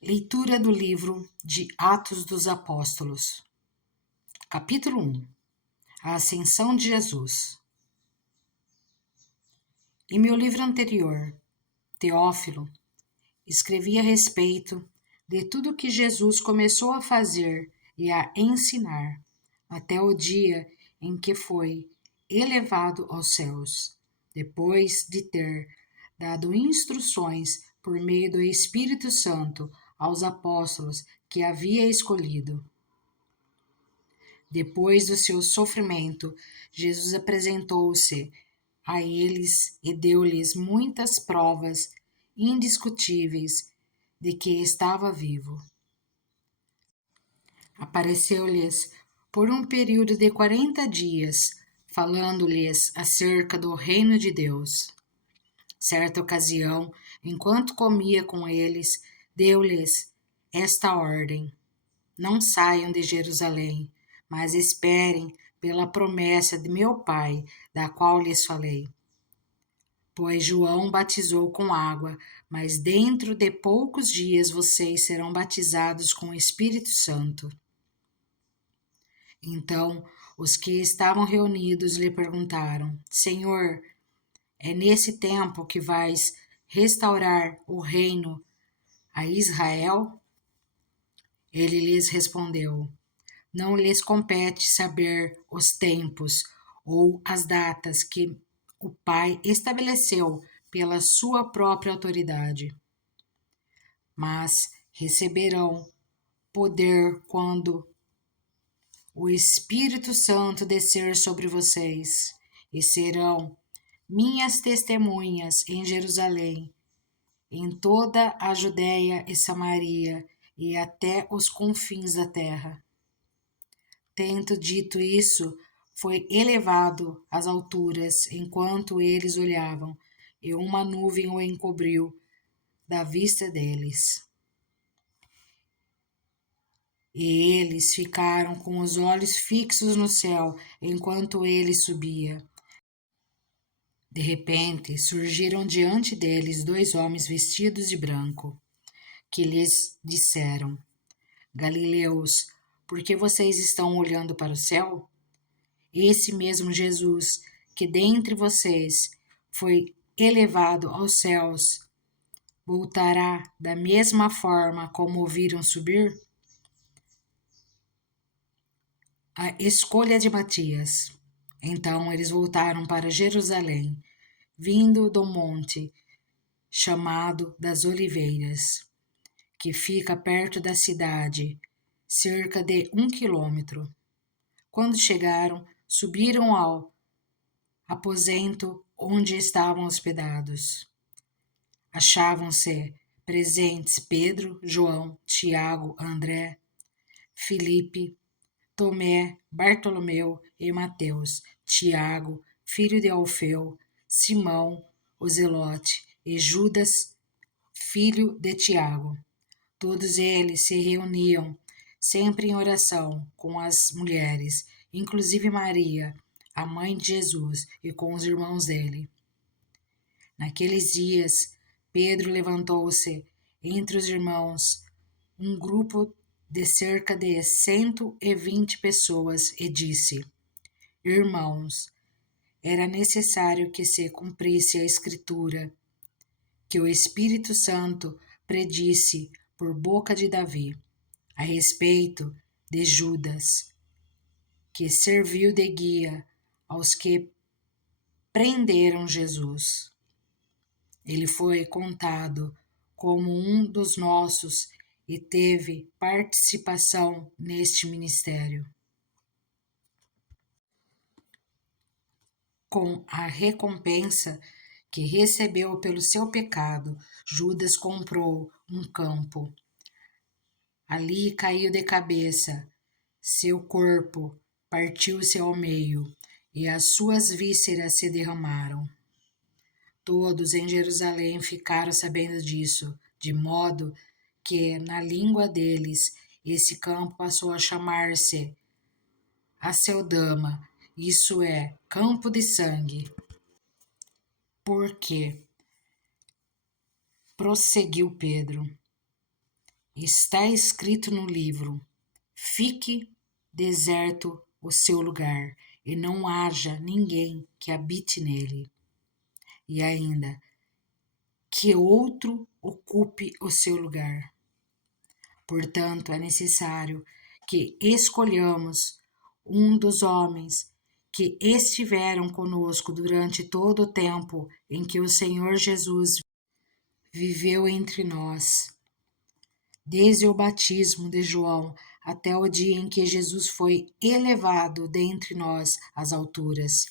Leitura do livro de Atos dos Apóstolos. Capítulo 1. A Ascensão de Jesus. Em meu livro anterior, Teófilo, escrevi a respeito de tudo que Jesus começou a fazer e a ensinar até o dia em que foi elevado aos céus, depois de ter dado instruções por meio do Espírito Santo aos apóstolos que havia escolhido. Depois do seu sofrimento, Jesus apresentou-se a eles e deu-lhes muitas provas indiscutíveis de que estava vivo. Apareceu-lhes por um período de 40 dias, falando-lhes acerca do reino de Deus. Certa ocasião, enquanto comia com eles, deu-lhes esta ordem: não saiam de Jerusalém, mas esperem pela promessa de meu Pai, da qual lhes falei. Pois João batizou com água, mas dentro de poucos dias vocês serão batizados com o Espírito Santo. Então, os que estavam reunidos lhe perguntaram: Senhor, é nesse tempo que vais restaurar o reino a Israel? Ele lhes respondeu: não lhes compete saber os tempos ou as datas que o Pai estabeleceu pela sua própria autoridade, mas receberão poder quando o Espírito Santo descer sobre vocês, e serão minhas testemunhas em Jerusalém, em toda a Judéia e Samaria e até os confins da terra. Tendo dito isso, foi elevado às alturas enquanto eles olhavam, e uma nuvem o encobriu da vista deles. E eles ficaram com os olhos fixos no céu enquanto ele subia. De repente, surgiram diante deles 2 homens vestidos de branco, que lhes disseram: Galileus, por que vocês estão olhando para o céu? Esse mesmo Jesus, que dentre vocês foi elevado aos céus, voltará da mesma forma como o viram subir? A escolha de Matias. Então eles voltaram para Jerusalém, vindo do monte chamado das Oliveiras, que fica perto da cidade, cerca de 1 quilômetro. Quando chegaram, subiram ao aposento onde estavam hospedados. Achavam-se presentes Pedro, João, Tiago, André, Filipe, Tomé, Bartolomeu e Mateus, Tiago, filho de Alfeu, Simão, o Zelote, e Judas, filho de Tiago. Todos eles se reuniam sempre em oração com as mulheres, inclusive Maria, a mãe de Jesus, e com os irmãos dele. Naqueles dias, Pedro levantou-se entre os irmãos, um grupo de cerca de 120 pessoas, e disse: Irmãos, era necessário que se cumprisse a Escritura, que o Espírito Santo predisse por boca de Davi, a respeito de Judas, que serviu de guia aos que prenderam Jesus. Ele foi contado como um dos nossos e teve participação neste ministério. Com a recompensa que recebeu pelo seu pecado, Judas comprou um campo. Ali caiu de cabeça, seu corpo partiu-se ao meio e as suas vísceras se derramaram. Todos em Jerusalém ficaram sabendo disso, de modo que, na língua deles, esse campo passou a chamar-se Aceldama, isso é, campo de sangue. Porque, prosseguiu Pedro, Está escrito no livro: fique deserto o seu lugar, e não haja ninguém que habite nele. E ainda, que outro ocupe o seu lugar. Portanto, é necessário que escolhamos um dos homens que estiveram conosco durante todo o tempo em que o Senhor Jesus viveu entre nós, desde o batismo de João até o dia em que Jesus foi elevado dentre nós às alturas.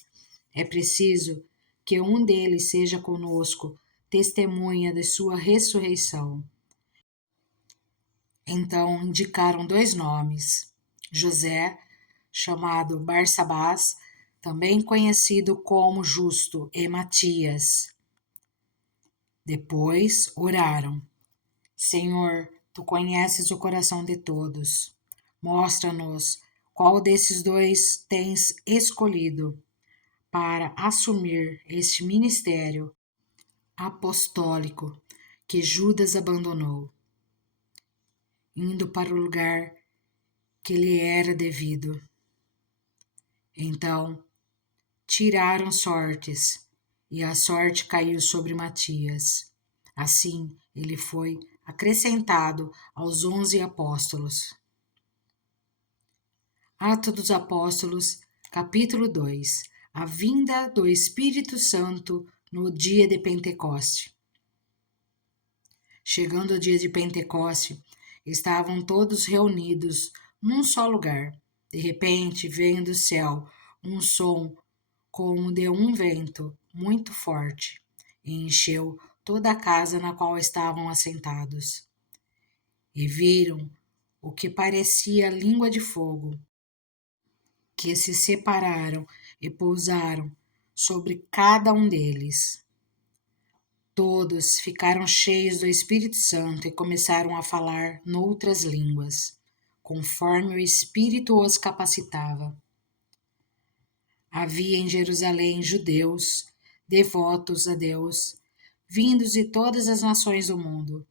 É preciso que um deles seja conosco, testemunha de sua ressurreição. Então indicaram 2 nomes: José, chamado Barsabás, também conhecido como Justo, e Matias. Depois oraram: Senhor, tu conheces o coração de todos. Mostra-nos qual desses 2 tens escolhido para assumir este ministério apostólico que Judas abandonou, indo para o lugar que lhe era devido. Então tiraram sortes, e a sorte caiu sobre Matias. Assim, ele foi acrescentado aos 11 apóstolos. Atos dos Apóstolos, capítulo 2. A vinda do Espírito Santo no dia de Pentecoste. Chegando o dia de Pentecoste, estavam todos reunidos num só lugar. De repente, veio do céu um som como de um vento muito forte, e encheu toda a casa na qual estavam assentados. E viram o que parecia língua de fogo, que se separaram e pousaram sobre cada um deles. Todos ficaram cheios do Espírito Santo e começaram a falar noutras línguas, conforme o Espírito os capacitava. Havia em Jerusalém judeus, devotos a Deus, vindos de todas as nações do mundo.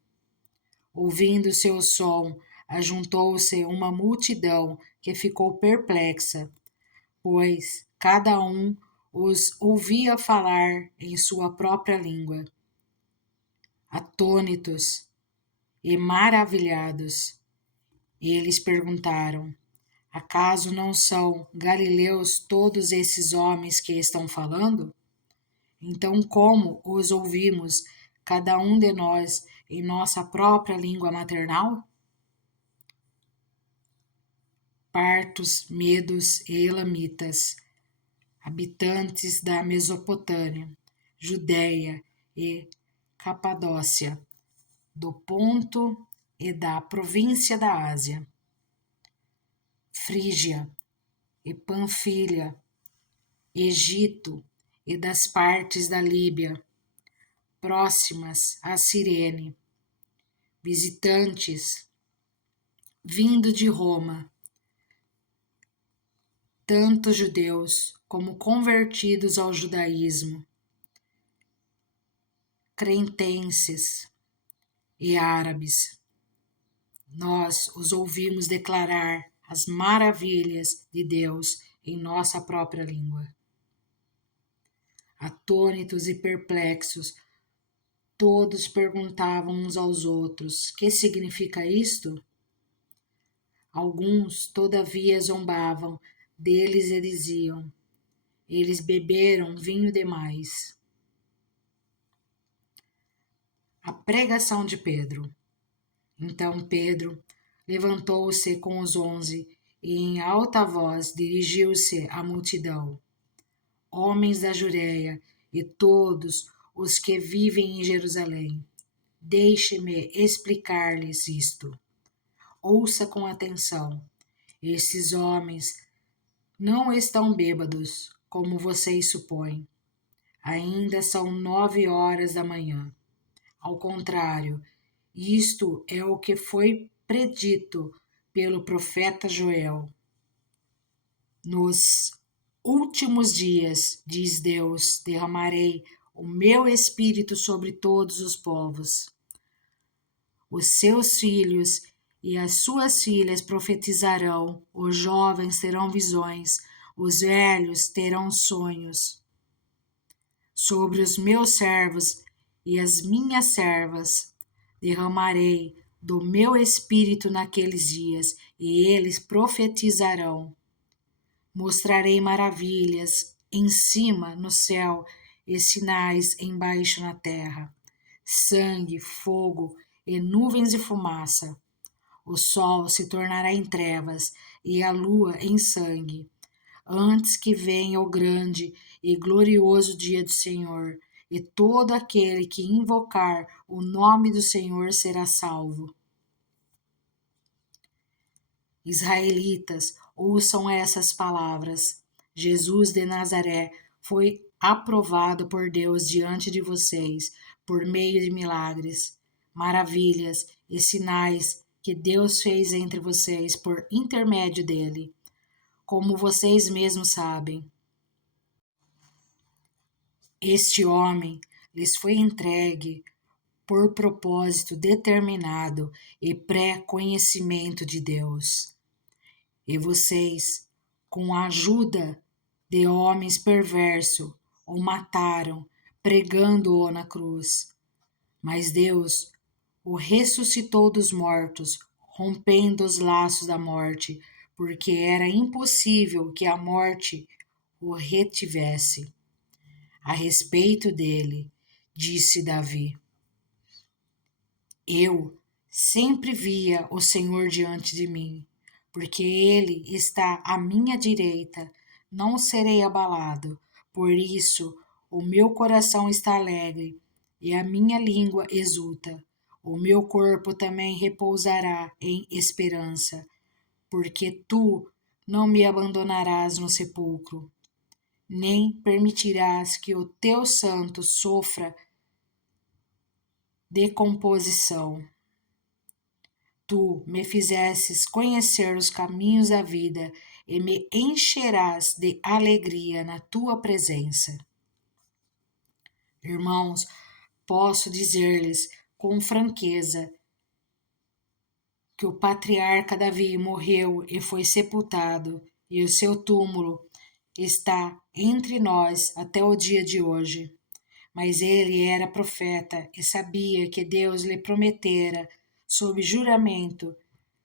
Ouvindo seu som, ajuntou-se uma multidão que ficou perplexa, pois cada um os ouvia falar em sua própria língua. Atônitos e maravilhados, eles perguntaram: acaso não são galileus todos esses homens que estão falando? Então, como os ouvimos, cada um de nós, em nossa própria língua maternal? Partos, medos e elamitas, habitantes da Mesopotâmia, Judéia e Capadócia, do Ponto e da província da Ásia, Frígia e Panfilha, Egito e das partes da Líbia, próximas a Cirene, visitantes vindo de Roma, tanto judeus como convertidos ao judaísmo, cretenses e árabes. Nós os ouvimos declarar as maravilhas de Deus em nossa própria língua. Atônitos e perplexos, todos perguntavam uns aos outros: que significa isto? Alguns, todavia, zombavam deles e diziam: eles beberam vinho demais. A pregação de Pedro. Então Pedro levantou-se com os 11 e em alta voz dirigiu-se à multidão: homens da Judeia e todos os que vivem em Jerusalém, deixe-me explicar-lhes isto. Ouça com atenção. Esses homens não estão bêbados, como vocês supõem. Ainda são 9 horas da manhã. Ao contrário, isto é o que foi predito pelo profeta Joel. Nos últimos dias, diz Deus, derramarei o meu espírito sobre todos os povos. Os seus filhos e as suas filhas profetizarão, os jovens terão visões, os velhos terão sonhos. Sobre os meus servos e as minhas servas derramarei do meu espírito naqueles dias, e eles profetizarão. Mostrarei maravilhas em cima no céu e sinais embaixo na terra: sangue, fogo e nuvens de fumaça. O sol se tornará em trevas e a lua em sangue, antes que venha o grande e glorioso dia do Senhor, e todo aquele que invocar o nome do Senhor será salvo. Israelitas, ouçam essas palavras. Jesus de Nazaré foi aprovado por Deus diante de vocês por meio de milagres, maravilhas e sinais que Deus fez entre vocês por intermédio dele, como vocês mesmos sabem. Este homem lhes foi entregue por propósito determinado e pré-conhecimento de Deus. E vocês, com a ajuda de homens perversos, o mataram, pregando-o na cruz. Mas Deus o ressuscitou dos mortos, rompendo os laços da morte, porque era impossível que a morte o retivesse. A respeito dele, disse Davi: Eu sempre via o Senhor diante de mim, porque ele está à minha direita, não serei abalado. Por isso, o meu coração está alegre e a minha língua exulta. O meu corpo também repousará em esperança, porque tu não me abandonarás no sepulcro, nem permitirás que o teu santo sofra decomposição. Tu me fizesses conhecer os caminhos da vida e me encherás de alegria na tua presença. Irmãos, posso dizer-lhes com franqueza que o patriarca Davi morreu e foi sepultado, e o seu túmulo está entre nós até o dia de hoje. Mas ele era profeta e sabia que Deus lhe prometera, sob juramento,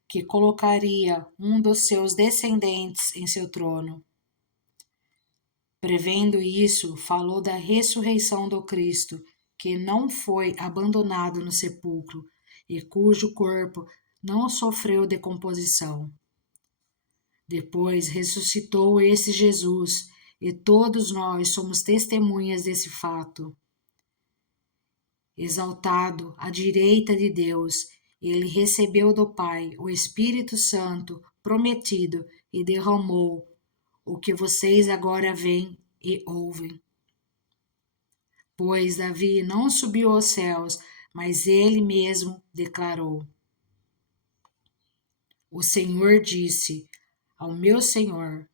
que colocaria um dos seus descendentes em seu trono. Prevendo isso, falou da ressurreição do Cristo, que não foi abandonado no sepulcro e cujo corpo não sofreu decomposição. Depois ressuscitou esse Jesus, e todos nós somos testemunhas desse fato. Exaltado à direita de Deus, ele recebeu do Pai o Espírito Santo prometido e derramou o que vocês agora veem e ouvem. Pois Davi não subiu aos céus, mas ele mesmo declarou: O Senhor disse ao meu Senhor: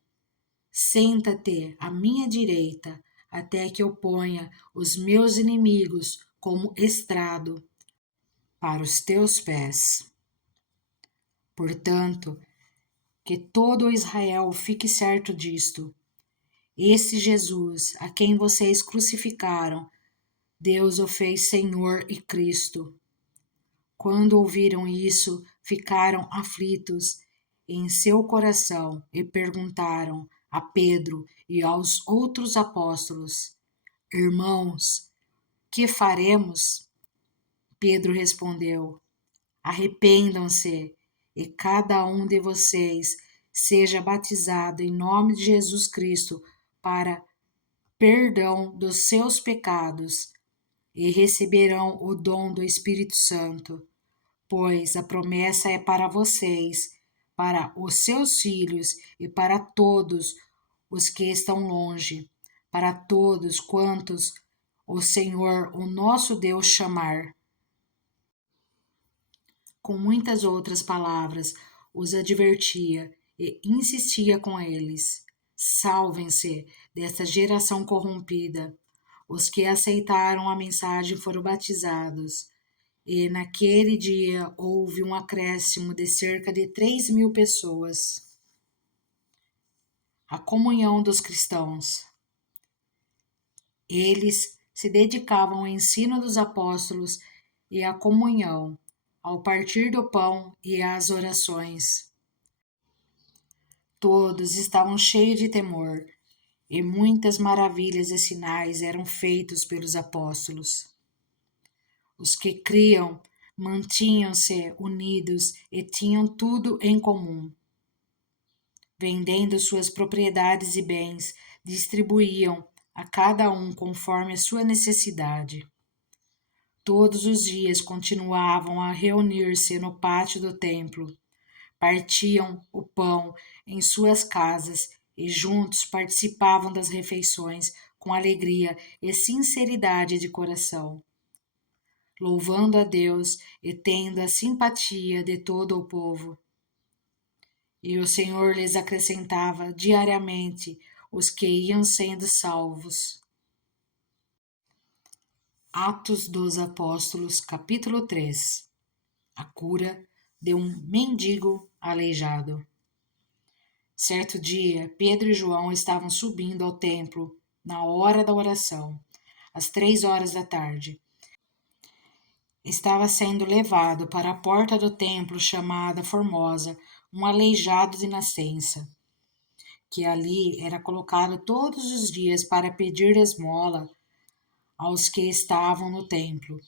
Senta-te à minha direita, até que eu ponha os meus inimigos como estrado para os teus pés. Portanto, que todo Israel fique certo disto: esse Jesus, a quem vocês crucificaram, Deus o fez Senhor e Cristo. Quando ouviram isso, ficaram aflitos em seu coração e perguntaram a Pedro e aos outros apóstolos: Irmãos, que faremos? Pedro respondeu: Arrependam-se e cada um de vocês seja batizado em nome de Jesus Cristo para perdão dos seus pecados e receberão o dom do Espírito Santo, pois a promessa é para vocês, para os seus filhos e para todos os que estão longe, para todos quantos o Senhor, o nosso Deus, chamar. Com muitas outras palavras, os advertia e insistia com eles: Salvem-se desta geração corrompida. Os que aceitaram a mensagem foram batizados, e naquele dia houve um acréscimo de cerca de 3.000 pessoas. A comunhão dos cristãos. Eles se dedicavam ao ensino dos apóstolos e à comunhão, ao partir do pão e às orações. Todos estavam cheios de temor, e muitas maravilhas e sinais eram feitos pelos apóstolos. Os que criam mantinham-se unidos e tinham tudo em comum. Vendendo suas propriedades e bens, distribuíam a cada um conforme a sua necessidade. Todos os dias continuavam a reunir-se no pátio do templo, partiam o pão em suas casas e juntos participavam das refeições com alegria e sinceridade de coração, louvando a Deus e tendo a simpatia de todo o povo. E o Senhor lhes acrescentava diariamente os que iam sendo salvos. Atos dos Apóstolos, capítulo 3. A cura de um mendigo aleijado. Certo dia, Pedro e João estavam subindo ao templo na hora da oração, às 3 horas da tarde. Estava sendo levado para a porta do templo chamada Formosa um aleijado de nascença, que ali era colocado todos os dias para pedir esmola aos que estavam no templo.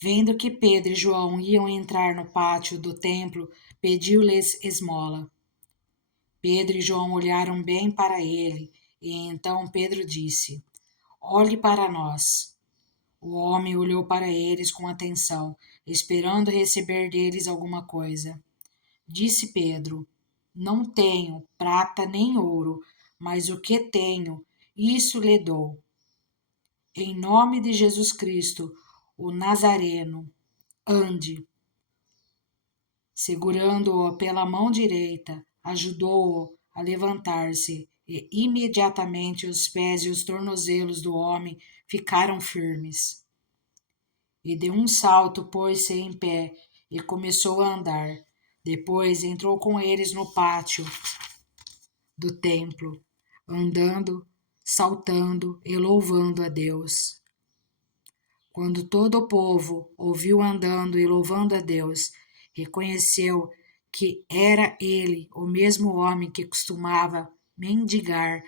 Vendo que Pedro e João iam entrar no pátio do templo, pediu-lhes esmola. Pedro e João olharam bem para ele, e então Pedro disse: Olhe para nós. O homem olhou para eles com atenção, esperando receber deles alguma coisa. Disse Pedro: Não tenho prata nem ouro, mas o que tenho, isso lhe dou. Em nome de Jesus Cristo, o Nazareno, ande. Segurando-o pela mão direita, ajudou-o a levantar-se, e imediatamente os pés e os tornozelos do homem ficaram firmes. E de um salto pôs-se em pé e começou a andar. Depois entrou com eles no pátio do templo, andando, saltando e louvando a Deus. Quando todo o povo ouviu andando e louvando a Deus, reconheceu que era ele o mesmo homem que costumava mendigar,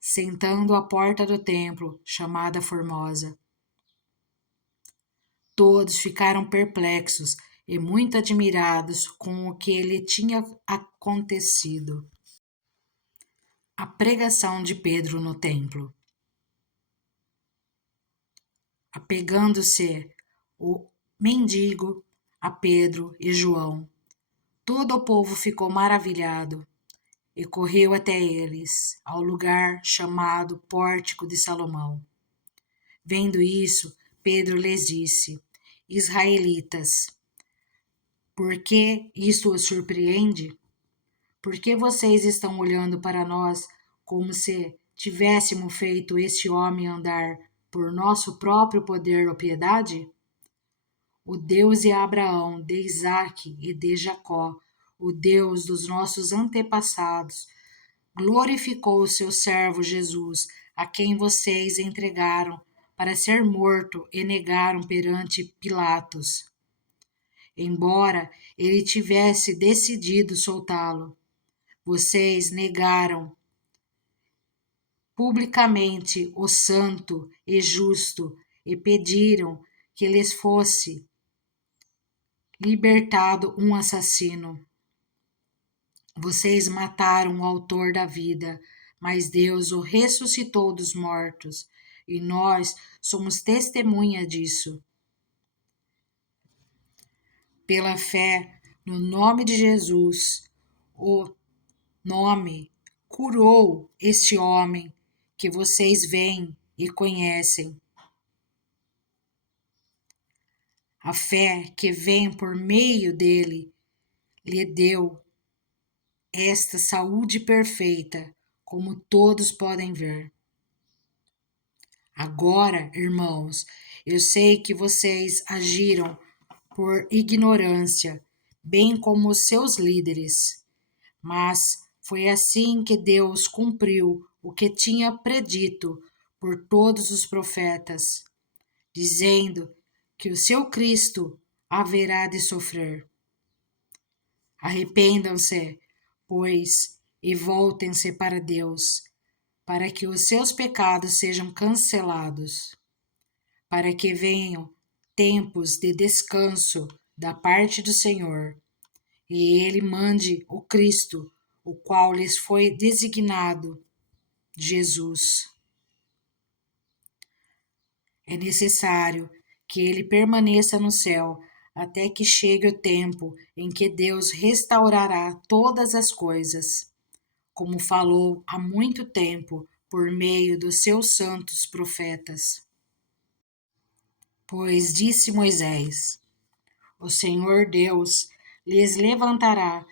sentando à porta do templo, chamada Formosa. Todos ficaram perplexos e muito admirados com o que lhe tinha acontecido. A pregação de Pedro no templo. Apegando-se o mendigo a Pedro e João, todo o povo ficou maravilhado e correu até eles, ao lugar chamado Pórtico de Salomão. Vendo isso, Pedro lhes disse: Israelitas, por que isto os surpreende? Por que vocês estão olhando para nós como se tivéssemos feito este homem andar por nosso próprio poder ou piedade? O Deus de Abraão, de Isaque e de Jacó, o Deus dos nossos antepassados, glorificou o seu servo Jesus, a quem vocês entregaram para ser morto e negaram perante Pilatos. Embora ele tivesse decidido soltá-lo, vocês negaram publicamente o santo e justo e pediram que lhes fosse libertado um assassino. Vocês mataram o autor da vida, mas Deus o ressuscitou dos mortos, e nós somos testemunha disso. Pela fé no nome de Jesus, o nome curou este homem que vocês veem e conhecem. A fé que vem por meio dele lhe deu esta saúde perfeita, como todos podem ver. Agora, irmãos, eu sei que vocês agiram por ignorância, bem como os seus líderes, mas foi assim que Deus cumpriu o que tinha predito por todos os profetas, dizendo que o seu Cristo haverá de sofrer. Arrependam-se, pois, e voltem-se para Deus, para que os seus pecados sejam cancelados, para que venham tempos de descanso da parte do Senhor, e ele mande o Cristo, o qual lhes foi designado, Jesus. É necessário que ele permaneça no céu até que chegue o tempo em que Deus restaurará todas as coisas, como falou há muito tempo por meio dos seus santos profetas. Pois disse Moisés: O Senhor Deus lhes levantará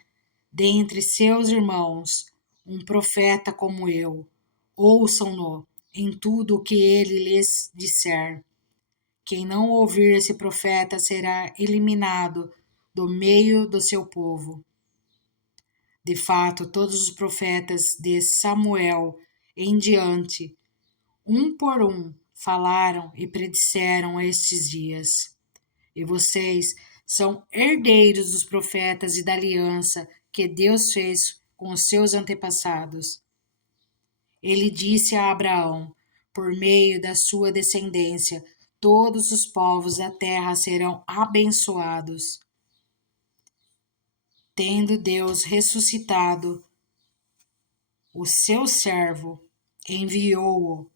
dentre seus irmãos um profeta como eu. Ouçam-no em tudo o que ele lhes disser. Quem não ouvir esse profeta será eliminado do meio do seu povo. De fato, todos os profetas de Samuel em diante, um por um, falaram e predisseram estes dias. E vocês são herdeiros dos profetas e da aliança que Deus fez com os seus antepassados. Ele disse a Abraão: por meio da sua descendência, todos os povos da terra serão abençoados. Tendo Deus ressuscitado o seu servo, enviou-o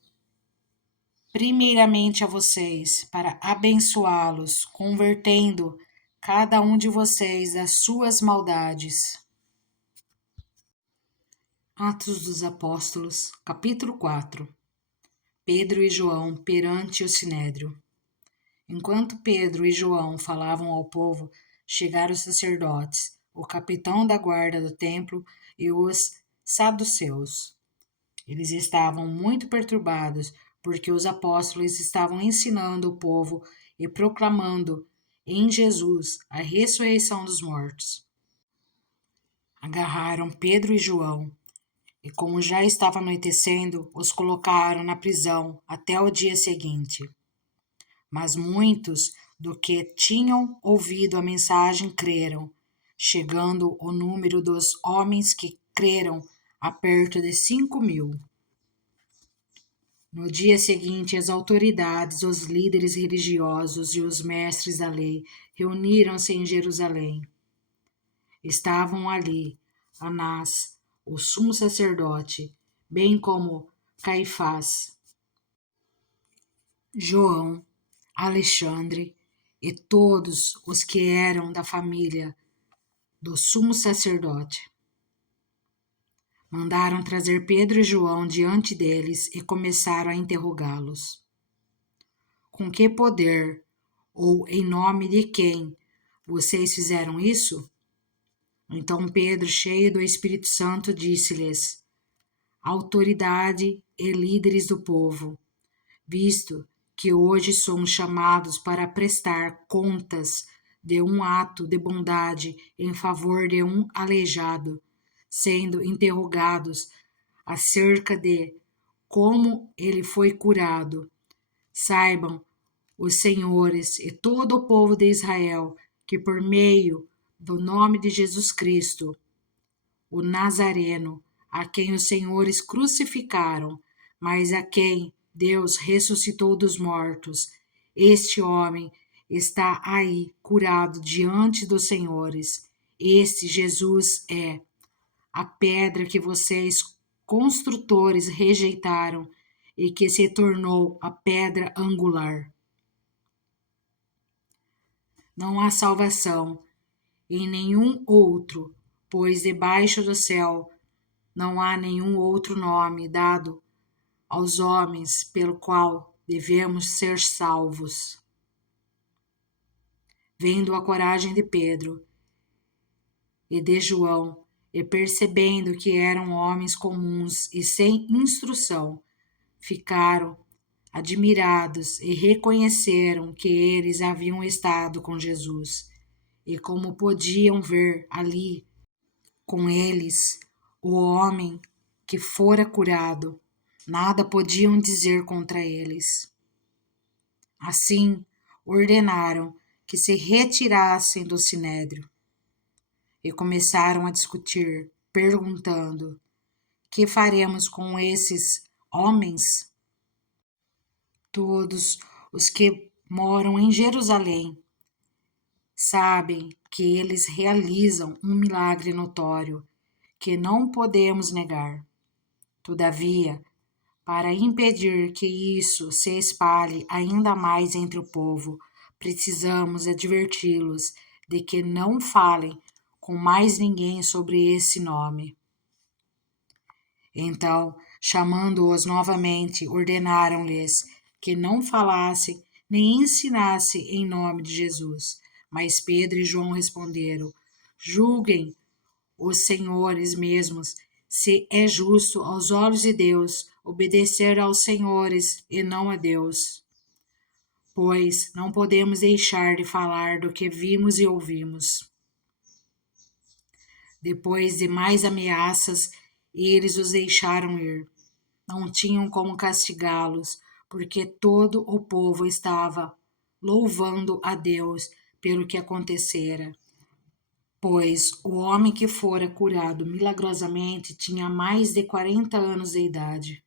primeiramente a vocês para abençoá-los, convertendo cada um de vocês das suas maldades. Atos dos Apóstolos, capítulo 4. Pedro e João perante o Sinédrio. Enquanto Pedro e João falavam ao povo, chegaram os sacerdotes, o capitão da guarda do templo e os saduceus. Eles estavam muito perturbados porque os apóstolos estavam ensinando o povo e proclamando em Jesus a ressurreição dos mortos. Agarraram Pedro e João e, como já estava anoitecendo, os colocaram na prisão até o dia seguinte. Mas muitos do que tinham ouvido a mensagem creram, chegando o número dos homens que creram a perto de 5.000. No dia seguinte, as autoridades, os líderes religiosos e os mestres da lei reuniram-se em Jerusalém. Estavam ali Anás, o sumo sacerdote, bem como Caifás, João, Alexandre e todos os que eram da família do sumo sacerdote. Mandaram trazer Pedro e João diante deles e começaram a interrogá-los. Com que poder ou em nome de quem vocês fizeram isso? Então Pedro, cheio do Espírito Santo, disse-lhes: autoridade e líderes do povo, visto que hoje somos chamados para prestar contas de um ato de bondade em favor de um aleijado, sendo interrogados acerca de como ele foi curado. Saibam os senhores e todo o povo de Israel que por meio do nome de Jesus Cristo, o Nazareno, a quem os senhores crucificaram, mas a quem Deus ressuscitou dos mortos, este homem está aí curado diante dos senhores. Este Jesus é a pedra que vocês, construtores, rejeitaram e que se tornou a pedra angular. Não há salvação em nenhum outro, pois debaixo do céu não há nenhum outro nome dado aos homens pelo qual devemos ser salvos. Vendo a coragem de Pedro e de João, e percebendo que eram homens comuns e sem instrução, ficaram admirados, e reconheceram que eles haviam estado com Jesus. E como podiam ver ali com eles o homem que fora curado, nada podiam dizer contra eles. Assim, ordenaram que se retirassem do sinédrio e começaram a discutir, perguntando: que faremos com esses homens? Todos os que moram em Jerusalém sabem que eles realizam um milagre notório que não podemos negar. Todavia, para impedir que isso se espalhe ainda mais entre o povo, precisamos adverti-los de que não falem com mais ninguém sobre esse nome. Então, chamando-os novamente, ordenaram-lhes que não falassem nem ensinassem em nome de Jesus. Mas Pedro e João responderam: julguem os senhores mesmos, se é justo aos olhos de Deus obedecer aos senhores e não a Deus. Pois não podemos deixar de falar do que vimos e ouvimos. Depois de mais ameaças, eles os deixaram ir. Não tinham como castigá-los, porque todo o povo estava louvando a Deus pelo que acontecera. Pois o homem que fora curado milagrosamente tinha mais de 40 anos de idade.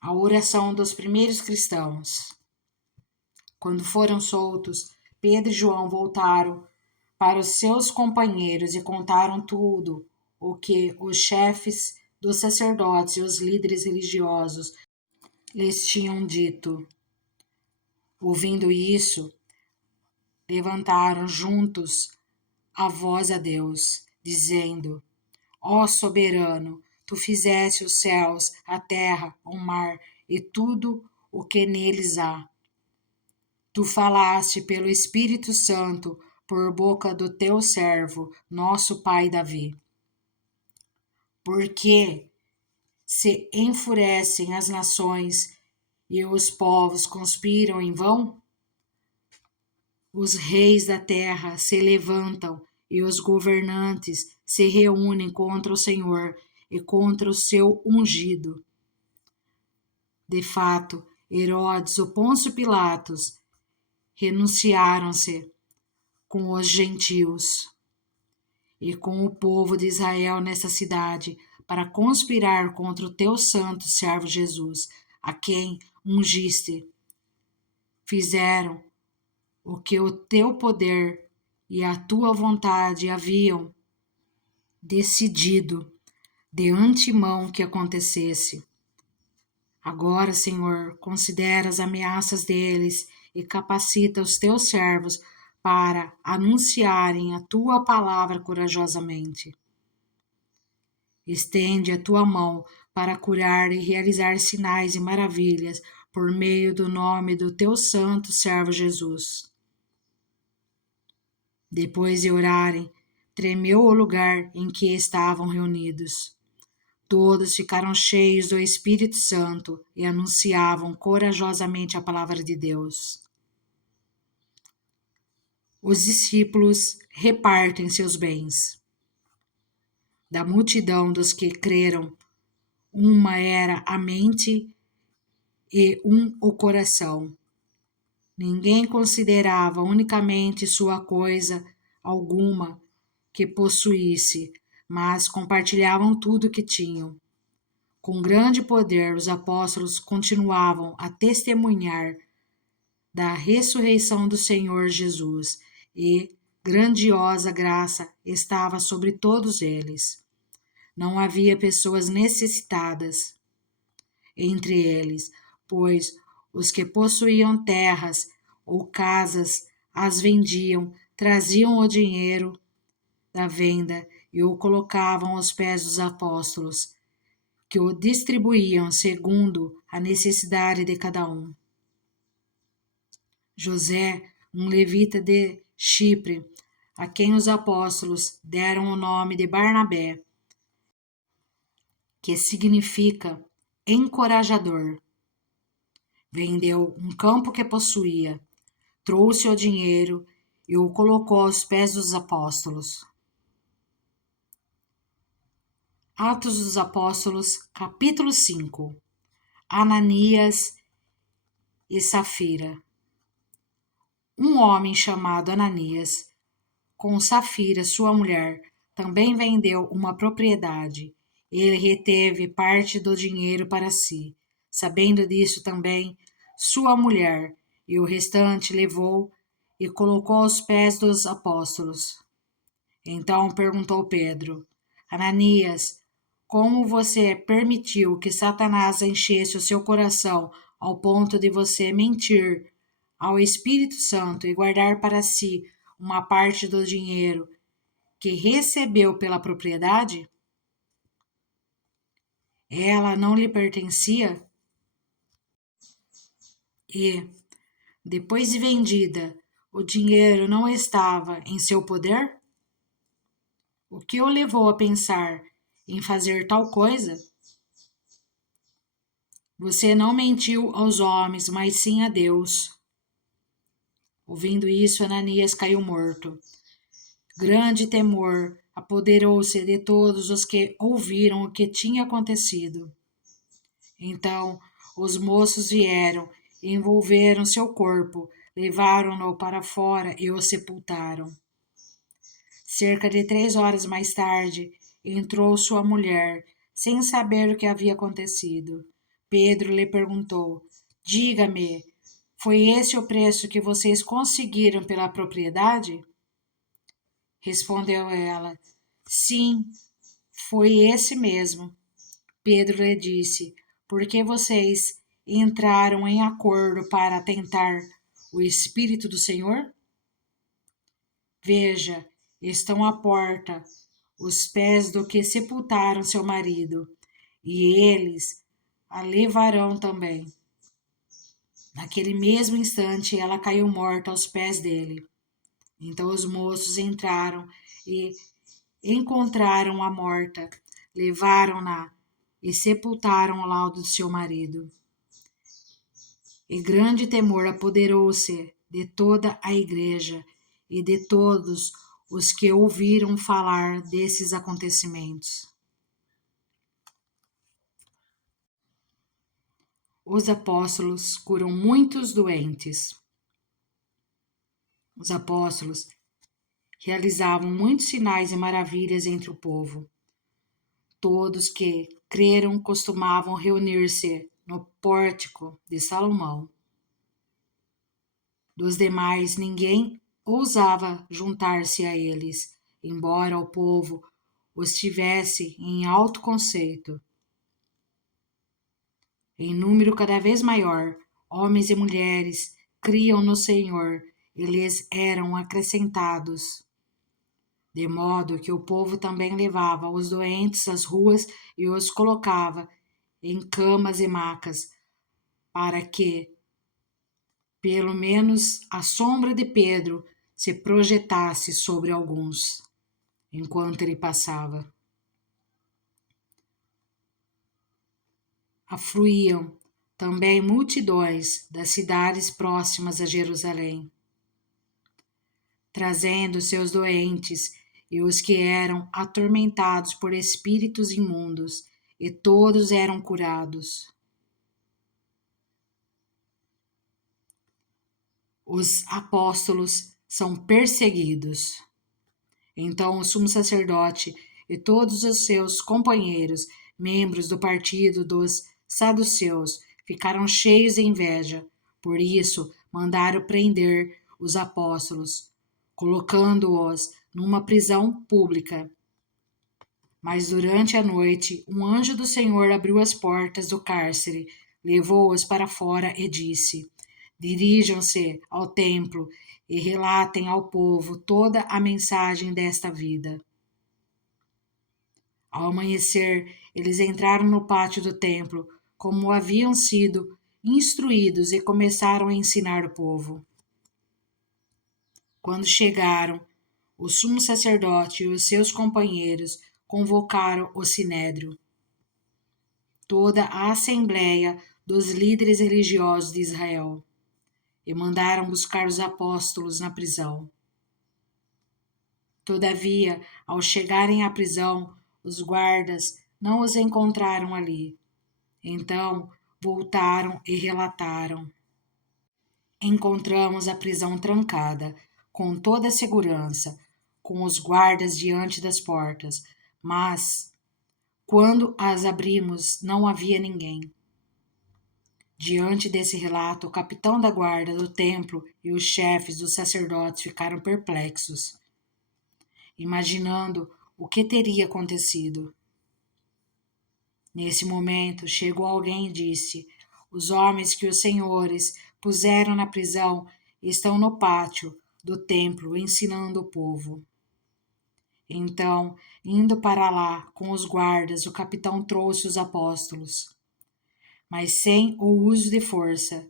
A oração dos primeiros cristãos. Quando foram soltos, Pedro e João voltaram para os seus companheiros e contaram tudo o que os chefes dos sacerdotes e os líderes religiosos lhes tinham dito. Ouvindo isso, levantaram juntos a voz a Deus, dizendo: ó soberano, tu fizeste os céus, a terra, o mar e tudo o que neles há. Tu falaste pelo Espírito Santo por boca do teu servo, nosso pai Davi. Porque se enfurecem as nações e os povos conspiram em vão? Os reis da terra se levantam e os governantes se reúnem contra o Senhor e contra o seu ungido. De fato, Herodes e Pôncio Pilatos renunciaram-se com os gentios e com o povo de Israel nesta cidade para conspirar contra o teu santo servo Jesus, a quem ungiste. Fizeram o que o teu poder e a tua vontade haviam decidido de antemão que acontecesse. Agora, Senhor, considera as ameaças deles e capacita os teus servos para anunciarem a tua palavra corajosamente. Estende a tua mão para curar e realizar sinais e maravilhas por meio do nome do teu santo servo Jesus. Depois de orarem, tremeu o lugar em que estavam reunidos. Todos ficaram cheios do Espírito Santo e anunciavam corajosamente a palavra de Deus. Os discípulos repartem seus bens. Da multidão dos que creram, uma era a mente e o coração. Ninguém considerava unicamente sua coisa alguma que possuísse, mas compartilhavam tudo que tinham. Com grande poder, os apóstolos continuavam a testemunhar da ressurreição do Senhor Jesus, e grandiosa graça estava sobre todos eles. Não havia pessoas necessitadas entre eles, pois os que possuíam terras ou casas as vendiam, traziam o dinheiro da venda e o colocavam aos pés dos apóstolos, que o distribuíam segundo a necessidade de cada um. José, um levita de Chipre, a quem os apóstolos deram o nome de Barnabé, que significa encorajador, vendeu um campo que possuía, trouxe o dinheiro e o colocou aos pés dos apóstolos. Atos dos Apóstolos, capítulo 5. Ananias e Safira. Um homem chamado Ananias, com Safira, sua mulher, também vendeu uma propriedade. Ele reteve parte do dinheiro para si. Sabendo disso também, sua mulher, e o restante levou e colocou aos pés dos apóstolos. Então perguntou Pedro: Ananias, como você permitiu que Satanás enchesse o seu coração ao ponto de você mentir ao Espírito Santo e guardar para si uma parte do dinheiro que recebeu pela propriedade? Ela não lhe pertencia? E, depois de vendida, o dinheiro não estava em seu poder? O que o levou a pensar em fazer tal coisa? Você não mentiu aos homens, mas sim a Deus. Ouvindo isso, Ananias caiu morto. Grande temor apoderou-se de todos os que ouviram o que tinha acontecido. Então os moços vieram, envolveram seu corpo, levaram-no para fora e o sepultaram. Cerca de 3 horas mais tarde, entrou sua mulher, sem saber o que havia acontecido. Pedro lhe perguntou: Diga-me, foi esse o preço que vocês conseguiram pela propriedade? Respondeu ela: Sim, foi esse mesmo. Pedro lhe disse: Por que vocês entraram em acordo para tentar o Espírito do Senhor? Veja, estão à porta os pés do que sepultaram seu marido, e eles a levarão também. Naquele mesmo instante, ela caiu morta aos pés dele. Então os moços entraram e encontraram-a morta, levaram-na e sepultaram ao lado do seu marido. E grande temor apoderou-se de toda a igreja e de todos os que ouviram falar desses acontecimentos. Os apóstolos curam muitos doentes. Os apóstolos realizavam muitos sinais e maravilhas entre o povo. Todos que creram costumavam reunir-se no pórtico de Salomão. Dos demais, ninguém ousava juntar-se a eles, embora o povo os tivesse em alto conceito. Em número cada vez maior, homens e mulheres criam no Senhor e lhes eram acrescentados. De modo que o povo também levava os doentes às ruas e os colocava em camas e macas, para que, pelo menos, a sombra de Pedro se projetasse sobre alguns, enquanto ele passava. Afluíam também multidões das cidades próximas a Jerusalém, trazendo seus doentes e os que eram atormentados por espíritos imundos, e todos eram curados. Os apóstolos são perseguidos. Então o sumo sacerdote e todos os seus companheiros, membros do partido dos saduceus, ficaram cheios de inveja. Por isso, mandaram prender os apóstolos, colocando-os numa prisão pública. Mas durante a noite, um anjo do Senhor abriu as portas do cárcere, levou-os para fora e disse: Dirijam-se ao templo e relatem ao povo toda a mensagem desta vida. Ao amanhecer, eles entraram no pátio do templo, como haviam sido instruídos, e começaram a ensinar o povo. Quando chegaram, o sumo sacerdote e os seus companheiros convocaram o sinédrio. Toda a assembleia dos líderes religiosos de Israel e mandaram buscar os apóstolos na prisão. Todavia, ao chegarem à prisão, os guardas não os encontraram ali. Então, voltaram e relataram: encontramos a prisão trancada, com toda a segurança, com os guardas diante das portas, mas, quando as abrimos, não havia ninguém. Diante desse relato, o capitão da guarda do templo e os chefes dos sacerdotes ficaram perplexos, imaginando o que teria acontecido. Nesse momento, chegou alguém e disse: os homens que os senhores puseram na prisão estão no pátio do templo ensinando o povo. Então, indo para lá com os guardas, o capitão trouxe os apóstolos, mas sem o uso de força,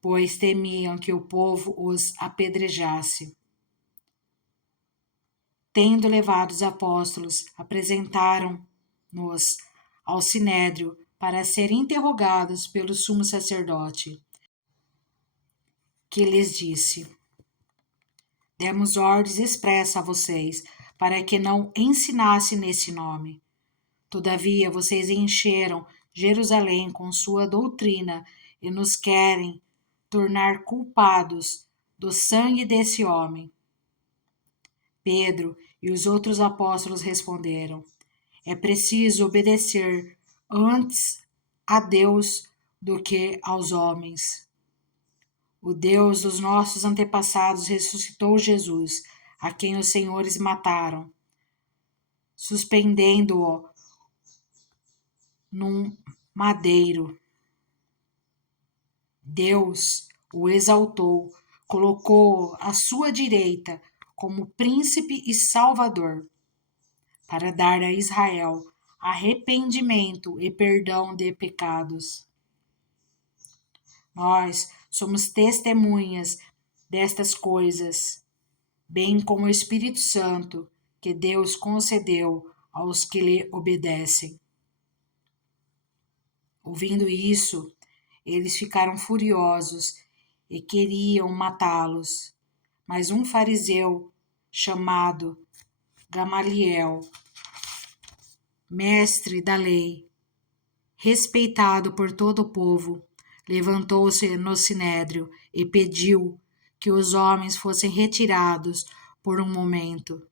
pois temiam que o povo os apedrejasse. Tendo levado os apóstolos, apresentaram-nos ao sinédrio para serem interrogados pelo sumo sacerdote, que lhes disse: demos ordens expressas a vocês para que não ensinassem nesse nome. Todavia, vocês encheram Jerusalém com sua doutrina e nos querem tornar culpados do sangue desse homem. Pedro e os outros apóstolos responderam: é preciso obedecer antes a Deus do que aos homens. O Deus dos nossos antepassados ressuscitou Jesus, a quem os senhores mataram, suspendendo-o num madeiro. Deus o exaltou, colocou-o à sua direita como príncipe e salvador, para dar a Israel arrependimento e perdão de pecados. Nós somos testemunhas destas coisas, bem como o Espírito Santo que Deus concedeu aos que lhe obedecem. Ouvindo isso, eles ficaram furiosos e queriam matá-los. Mas um fariseu chamado Gamaliel, mestre da lei, respeitado por todo o povo, levantou-se no sinédrio e pediu que os homens fossem retirados por um momento.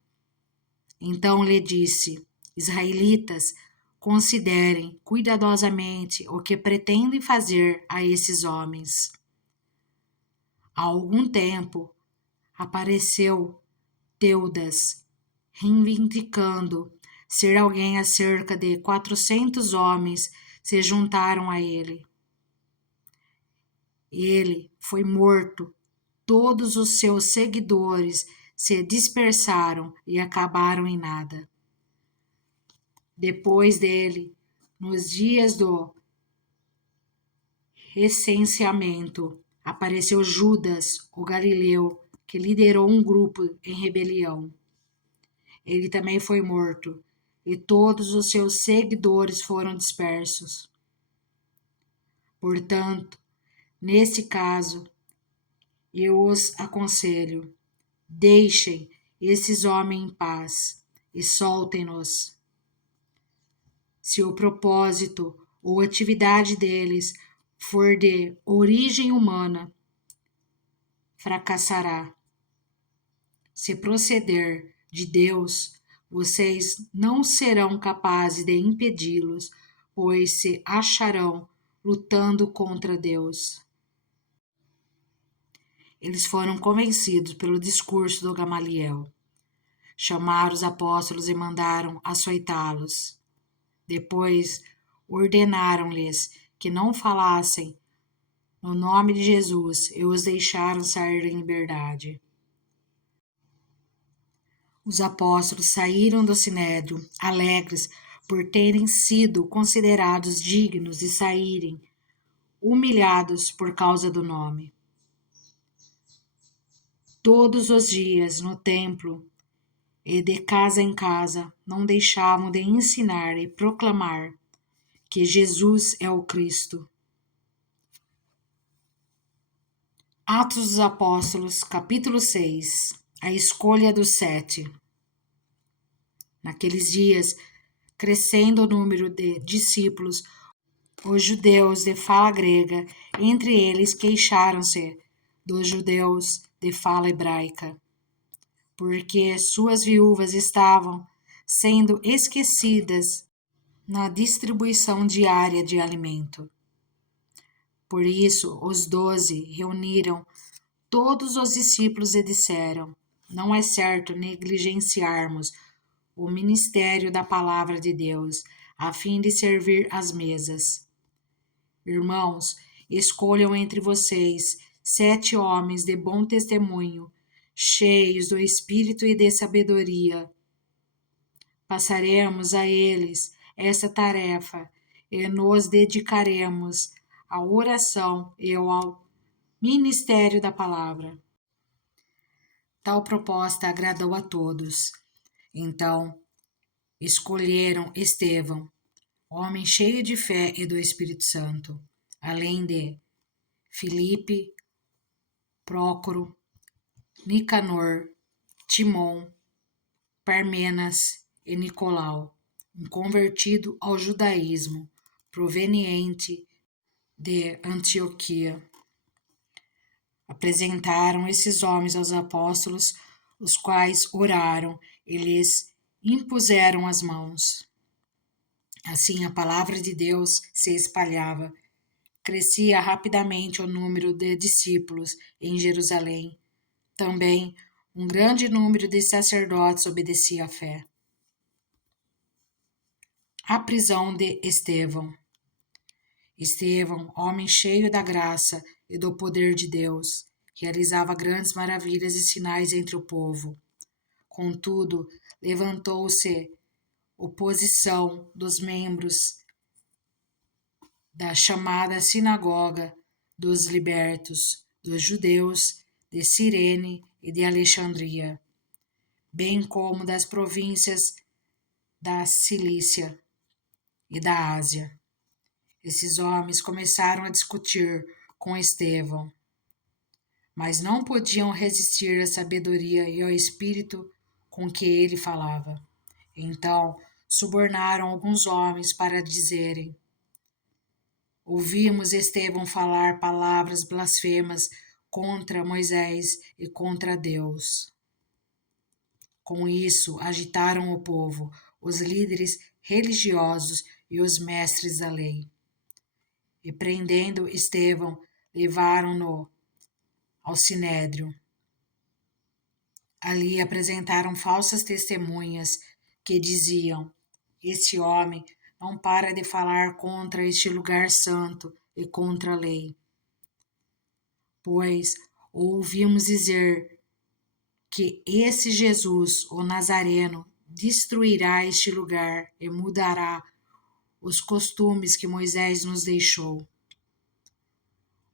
Então lhe disse: israelitas, considerem cuidadosamente o que pretendem fazer a esses homens. Há algum tempo apareceu Teudas, reivindicando ser alguém acerca de 400 homens se juntaram a ele. Ele foi morto, todos os seus seguidores se dispersaram e acabaram em nada. Depois dele, nos dias do recenseamento, apareceu Judas, o Galileu, que liderou um grupo em rebelião. Ele também foi morto, e todos os seus seguidores foram dispersos. Portanto, nesse caso, eu os aconselho: deixem esses homens em paz e soltem-nos. Se o propósito ou atividade deles for de origem humana, fracassará. Se proceder de Deus, vocês não serão capazes de impedi-los, pois se acharão lutando contra Deus. Eles foram convencidos pelo discurso do Gamaliel. Chamaram os apóstolos e mandaram açoitá-los. Depois ordenaram-lhes que não falassem no nome de Jesus e os deixaram sair em liberdade. Os apóstolos saíram do sinédrio, alegres por terem sido considerados dignos de saírem, humilhados por causa do nome. Todos os dias no templo e de casa em casa não deixavam de ensinar e proclamar que Jesus é o Cristo, Atos dos Apóstolos, capítulo 6. A escolha dos 7. Naqueles dias, crescendo o número de discípulos, os judeus de fala grega, entre eles queixaram-se dos judeus de fala hebraica, porque suas viúvas estavam sendo esquecidas na distribuição diária de alimento. Por isso, os 12 reuniram todos os discípulos e disseram: não é certo negligenciarmos o ministério da palavra de Deus, a fim de servir às mesas. Irmãos, escolham entre vocês 7 homens de bom testemunho, cheios do Espírito e de sabedoria. Passaremos a eles essa tarefa e nos dedicaremos à oração e ao ministério da palavra. Tal proposta agradou a todos. Então, escolheram Estevão, homem cheio de fé e do Espírito Santo, além de Filipe, Prócoro, Nicanor, Timon, Parmenas e Nicolau, um convertido ao judaísmo, proveniente de Antioquia. Apresentaram esses homens aos apóstolos, os quais oraram e lhes impuseram as mãos. Assim a palavra de Deus se espalhava. Crescia rapidamente o número de discípulos em Jerusalém. Também um grande número de sacerdotes obedecia à fé. A prisão de Estevão. Estevão, homem cheio da graça e do poder de Deus, realizava grandes maravilhas e sinais entre o povo. Contudo, levantou-se oposição dos membros da chamada Sinagoga dos Libertos, dos judeus de Cirene e de Alexandria, bem como das províncias da Cilícia e da Ásia. Esses homens começaram a discutir com Estevão, mas não podiam resistir à sabedoria e ao espírito com que ele falava. Então, subornaram alguns homens para dizerem: ouvimos Estevão falar palavras blasfemas contra Moisés e contra Deus. Com isso, agitaram o povo, os líderes religiosos e os mestres da lei. E prendendo Estevão, levaram-no ao sinédrio. Ali apresentaram falsas testemunhas que diziam: este homem não para de falar contra este lugar santo e contra a lei. Pois ouvimos dizer que esse Jesus, o Nazareno, destruirá este lugar e mudará os costumes que Moisés nos deixou.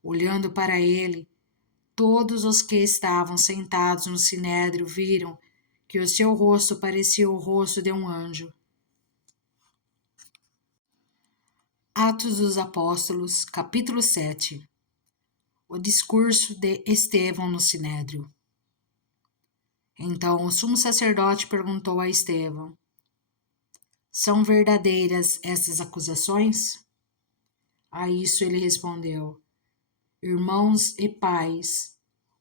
Olhando para ele, todos os que estavam sentados no sinédrio viram que o seu rosto parecia o rosto de um anjo. Atos dos Apóstolos, capítulo 7. O discurso de Estevão no sinédrio. Então o sumo sacerdote perguntou a Estevão: são verdadeiras essas acusações? A isso ele respondeu: irmãos e pais,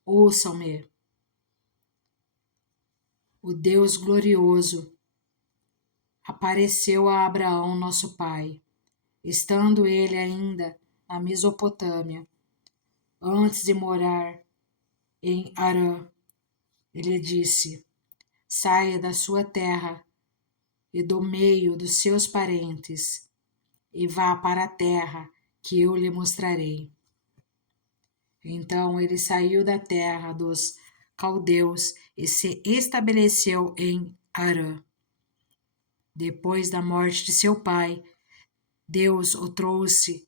ouçam-me. O Deus glorioso apareceu a Abraão, nosso pai, estando ele ainda na Mesopotâmia, antes de morar em Harã. Ele disse: saia da sua terra e do meio dos seus parentes, e vá para a terra que eu lhe mostrarei. Então ele saiu da terra dos caldeus e se estabeleceu em Harã. Depois da morte de seu pai, Deus o trouxe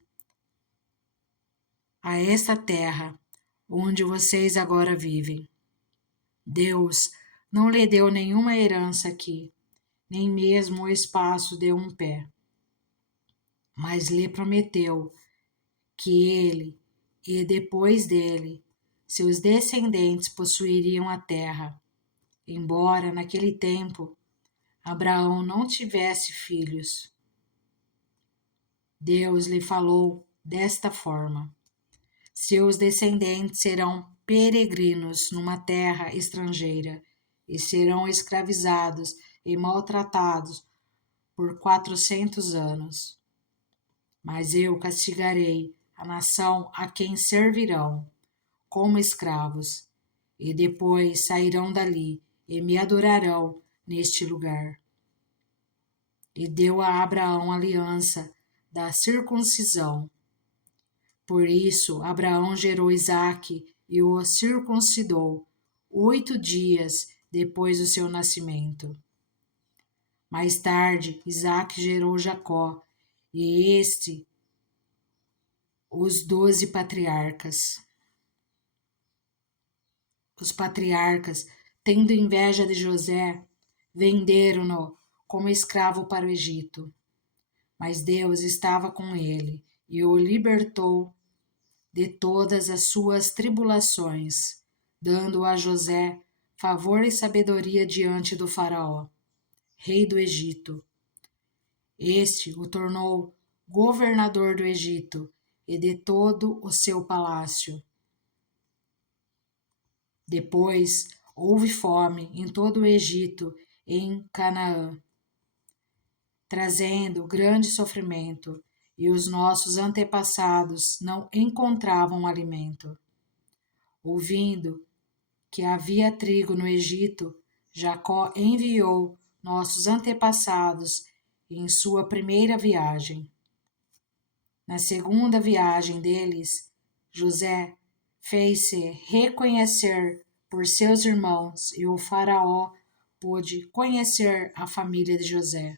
a esta terra, onde vocês agora vivem. Deus não lhe deu nenhuma herança aqui, nem mesmo o espaço de um pé, mas lhe prometeu que ele e depois dele seus descendentes possuiriam a terra, embora naquele tempo Abraão não tivesse filhos. Deus lhe falou desta forma: seus descendentes serão peregrinos numa terra estrangeira e serão escravizados e maltratados por 400 anos. Mas eu castigarei a nação a quem servirão como escravos, e depois sairão dali e me adorarão neste lugar. E deu a Abraão a aliança da circuncisão. Por isso, Abraão gerou Isaque e o circuncidou 8 dias depois do seu nascimento. Mais tarde, Isaque gerou Jacó, e os 12 patriarcas. Os patriarcas, tendo inveja de José, venderam-no como escravo para o Egito. Mas Deus estava com ele e o libertou de todas as suas tribulações, dando a José favor e sabedoria diante do Faraó, rei do Egito. Este o tornou governador do Egito e de todo o seu palácio. Depois houve fome em todo o Egito e em Canaã, trazendo grande sofrimento, e os nossos antepassados não encontravam alimento. Ouvindo que havia trigo no Egito, Jacó enviou nossos antepassados em sua primeira viagem. Na segunda viagem deles, José fez-se reconhecer por seus irmãos e o Faraó pôde conhecer a família de José.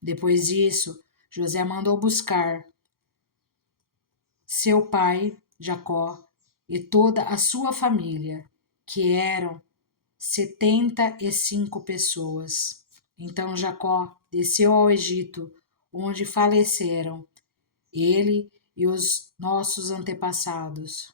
Depois disso, José mandou buscar seu pai, Jacó, e toda a sua família, que eram 75 pessoas. Então Jacó desceu ao Egito, onde faleceram ele e os nossos antepassados.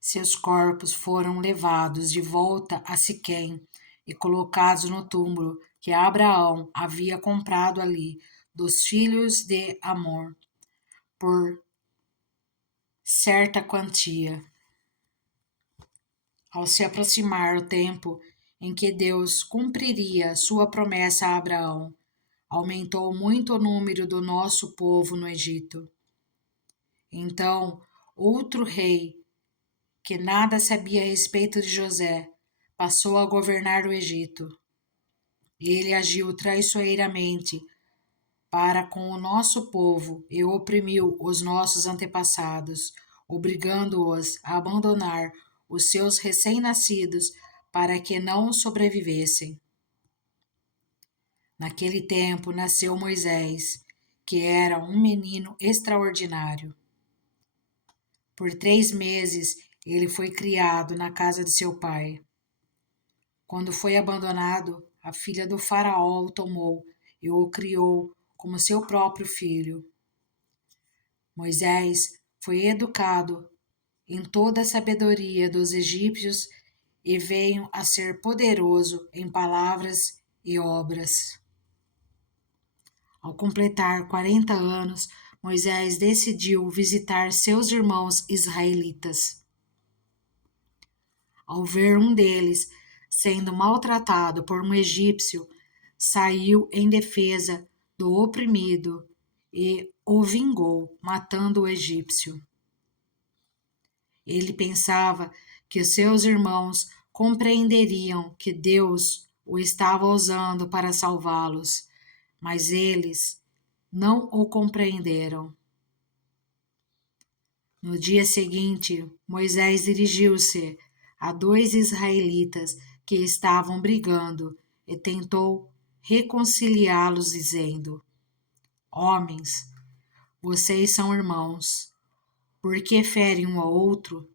Seus corpos foram levados de volta a Siquém e colocados no túmulo que Abraão havia comprado ali dos filhos de Amor por certa quantia. Ao se aproximar o tempo em que Deus cumpriria sua promessa a Abraão, aumentou muito o número do nosso povo no Egito. Então, outro rei, que nada sabia a respeito de José, passou a governar o Egito. Ele agiu traiçoeiramente para com o nosso povo e oprimiu os nossos antepassados, obrigando-os a abandonar os seus recém-nascidos para que não sobrevivessem. Naquele tempo nasceu Moisés, que era um menino extraordinário. Por 3 meses ele foi criado na casa de seu pai. Quando foi abandonado, a filha do Faraó o tomou e o criou como seu próprio filho. Moisés foi educado em toda a sabedoria dos egípcios e veio a ser poderoso em palavras e obras. Ao completar 40 anos, Moisés decidiu visitar seus irmãos israelitas. Ao ver um deles sendo maltratado por um egípcio, saiu em defesa do oprimido e o vingou, matando o egípcio. Ele pensava que seus irmãos compreenderiam que Deus o estava usando para salvá-los, mas eles não o compreenderam. No dia seguinte, Moisés dirigiu-se a 2 israelitas que estavam brigando e tentou reconciliá-los, dizendo: Homens, vocês são irmãos, por que ferem um ao outro?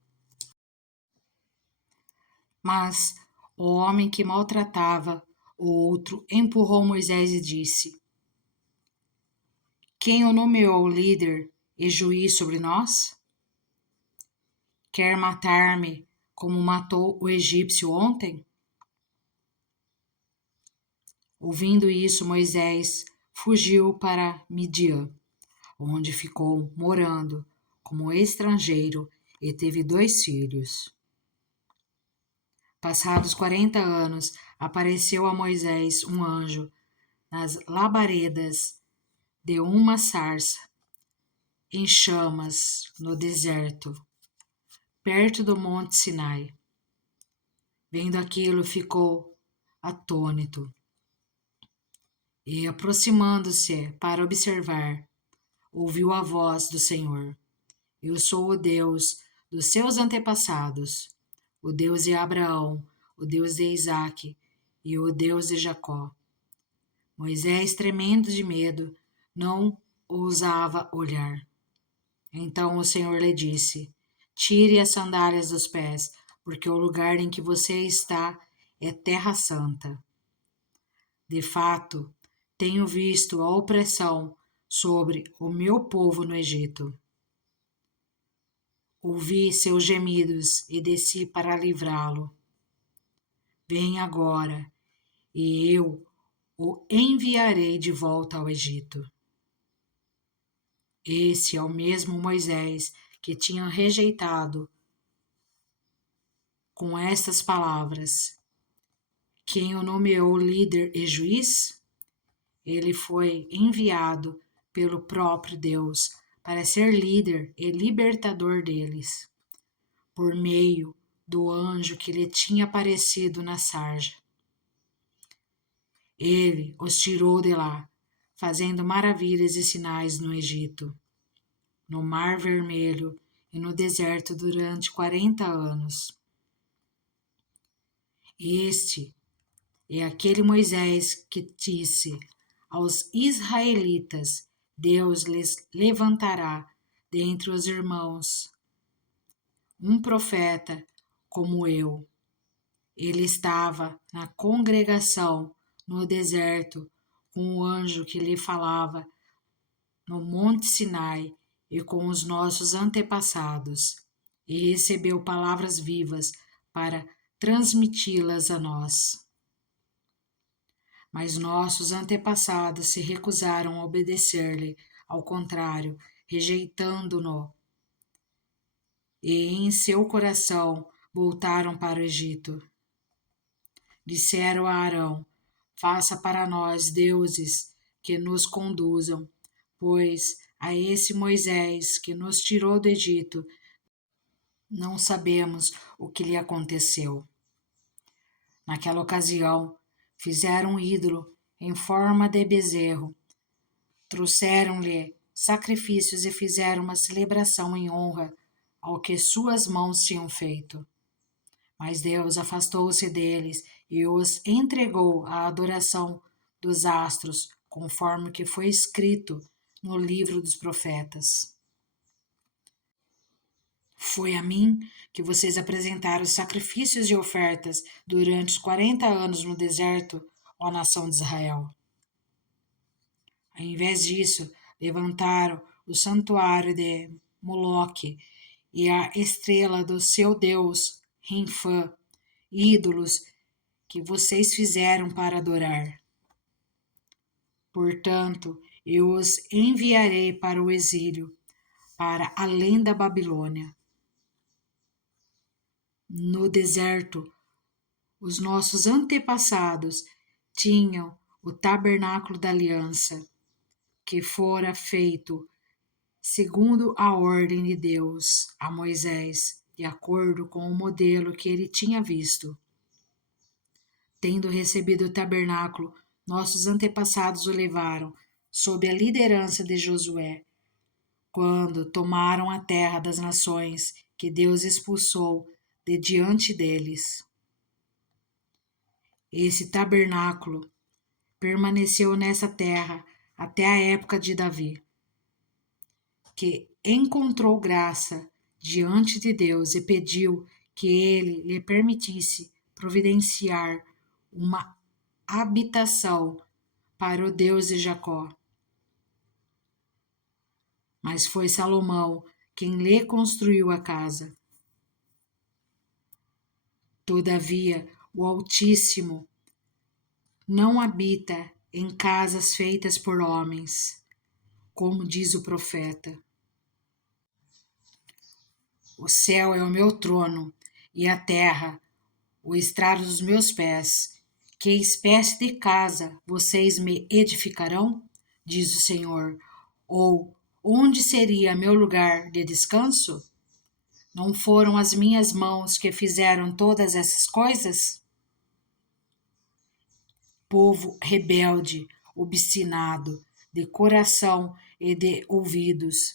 Mas o homem que maltratava o outro empurrou Moisés e disse: Quem o nomeou líder e juiz sobre nós? quer matar-me como matou o egípcio ontem? Ouvindo isso, Moisés fugiu para Midian, onde ficou morando como estrangeiro e teve 2 filhos. Passados 40 anos, apareceu a Moisés um anjo nas labaredas de uma sarça em chamas no deserto, perto do Monte Sinai. Vendo aquilo, ficou atônito e, aproximando-se para observar, ouviu a voz do Senhor. Eu sou o Deus dos seus antepassados, o Deus de Abraão, o Deus de Isaque e o Deus de Jacó. Moisés, tremendo de medo, não ousava olhar. Então o Senhor lhe disse: Tire as sandálias dos pés, porque o lugar em que você está é terra santa. De fato, tenho visto a opressão sobre o meu povo no Egito. Ouvi seus gemidos e desci para livrá-lo. Venha agora, e eu o enviarei de volta ao Egito. Esse é o mesmo Moisés que tinha rejeitado com estas palavras: quem o nomeou líder e juiz? Ele foi enviado pelo próprio Deus para ser líder e libertador deles, por meio do anjo que lhe tinha aparecido na sarja. Ele os tirou de lá, fazendo maravilhas e sinais no Egito, no Mar Vermelho e no deserto durante 40 anos. Este é aquele Moisés que disse aos israelitas: Deus lhes levantará dentre os irmãos um profeta como eu. Ele estava na congregação no deserto com o anjo que lhe falava no Monte Sinai e com os nossos antepassados, e recebeu palavras vivas para transmiti-las a nós. Mas nossos antepassados se recusaram a obedecer-lhe, ao contrário, rejeitando-no, e em seu coração voltaram para o Egito. Disseram a Arão: Faça para nós deuses que nos conduzam, pois a esse Moisés que nos tirou do Egito, não sabemos o que lhe aconteceu. Naquela ocasião, fizeram um ídolo em forma de bezerro, trouxeram-lhe sacrifícios e fizeram uma celebração em honra ao que suas mãos tinham feito. Mas Deus afastou-se deles e os entregou à adoração dos astros, conforme o que foi escrito no livro dos profetas. Foi a mim que vocês apresentaram sacrifícios e ofertas durante os 40 anos no deserto, ó nação de Israel. Ao invés disso, levantaram o santuário de Moloque e a estrela do seu deus, Rinfã, ídolos que vocês fizeram para adorar. Portanto, eu os enviarei para o exílio, para além da Babilônia. No deserto, os nossos antepassados tinham o tabernáculo da aliança, que fora feito segundo a ordem de Deus a Moisés, de acordo com o modelo que ele tinha visto. Tendo recebido o tabernáculo, nossos antepassados o levaram, sob a liderança de Josué, quando tomaram a terra das nações que Deus expulsou de diante deles. Esse tabernáculo permaneceu nessa terra até a época de Davi, que encontrou graça diante de Deus e pediu que ele lhe permitisse providenciar uma habitação para o Deus de Jacó. Mas foi Salomão quem lhe construiu a casa. Todavia, o Altíssimo não habita em casas feitas por homens, como diz o profeta. O céu é o meu trono e a terra o estrado dos meus pés. Que espécie de casa vocês me edificarão? Diz o Senhor. Ou onde seria meu lugar de descanso? Não foram as minhas mãos que fizeram todas essas coisas? Povo rebelde, obstinado, de coração e de ouvidos.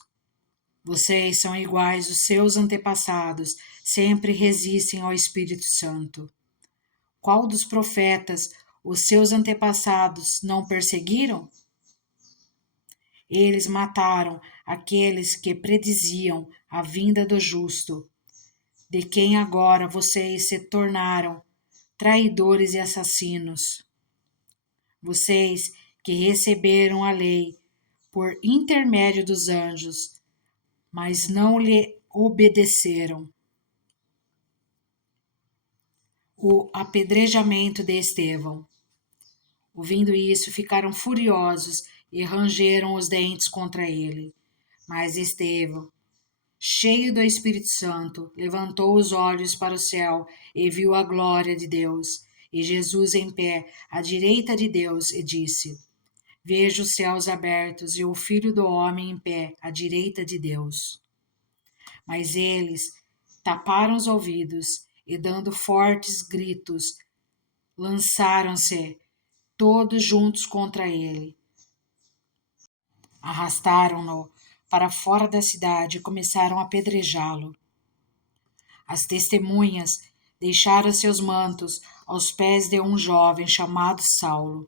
Vocês são iguais aos seus antepassados, sempre resistem ao Espírito Santo. Qual dos profetas os seus antepassados não perseguiram? Eles mataram aqueles que prediziam a vinda do justo, de quem agora vocês se tornaram traidores e assassinos. Vocês que receberam a lei por intermédio dos anjos, mas não lhe obedeceram. O apedrejamento de Estevão. Ouvindo isso, ficaram furiosos e rangeram os dentes contra ele. Mas Estevão, cheio do Espírito Santo, levantou os olhos para o céu e viu a glória de Deus, e Jesus em pé, à direita de Deus, e disse: Vejo os céus abertos e o Filho do Homem em pé, à direita de Deus. Mas eles taparam os ouvidos e, dando fortes gritos, lançaram-se todos juntos contra ele. Arrastaram-no para fora da cidade e começaram a apedrejá-lo. As testemunhas deixaram seus mantos aos pés de um jovem chamado Saulo.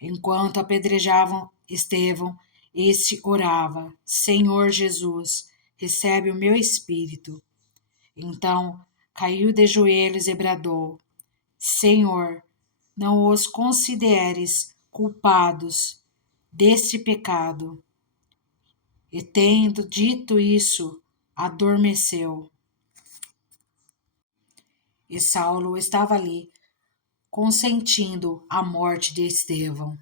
Enquanto apedrejavam Estevão, esse orava: Senhor Jesus, recebe o meu espírito. Então caiu de joelhos e bradou: Senhor, não os consideres culpados deste pecado. E tendo dito isso, adormeceu. E Saulo estava ali, consentindo a morte de Estevão.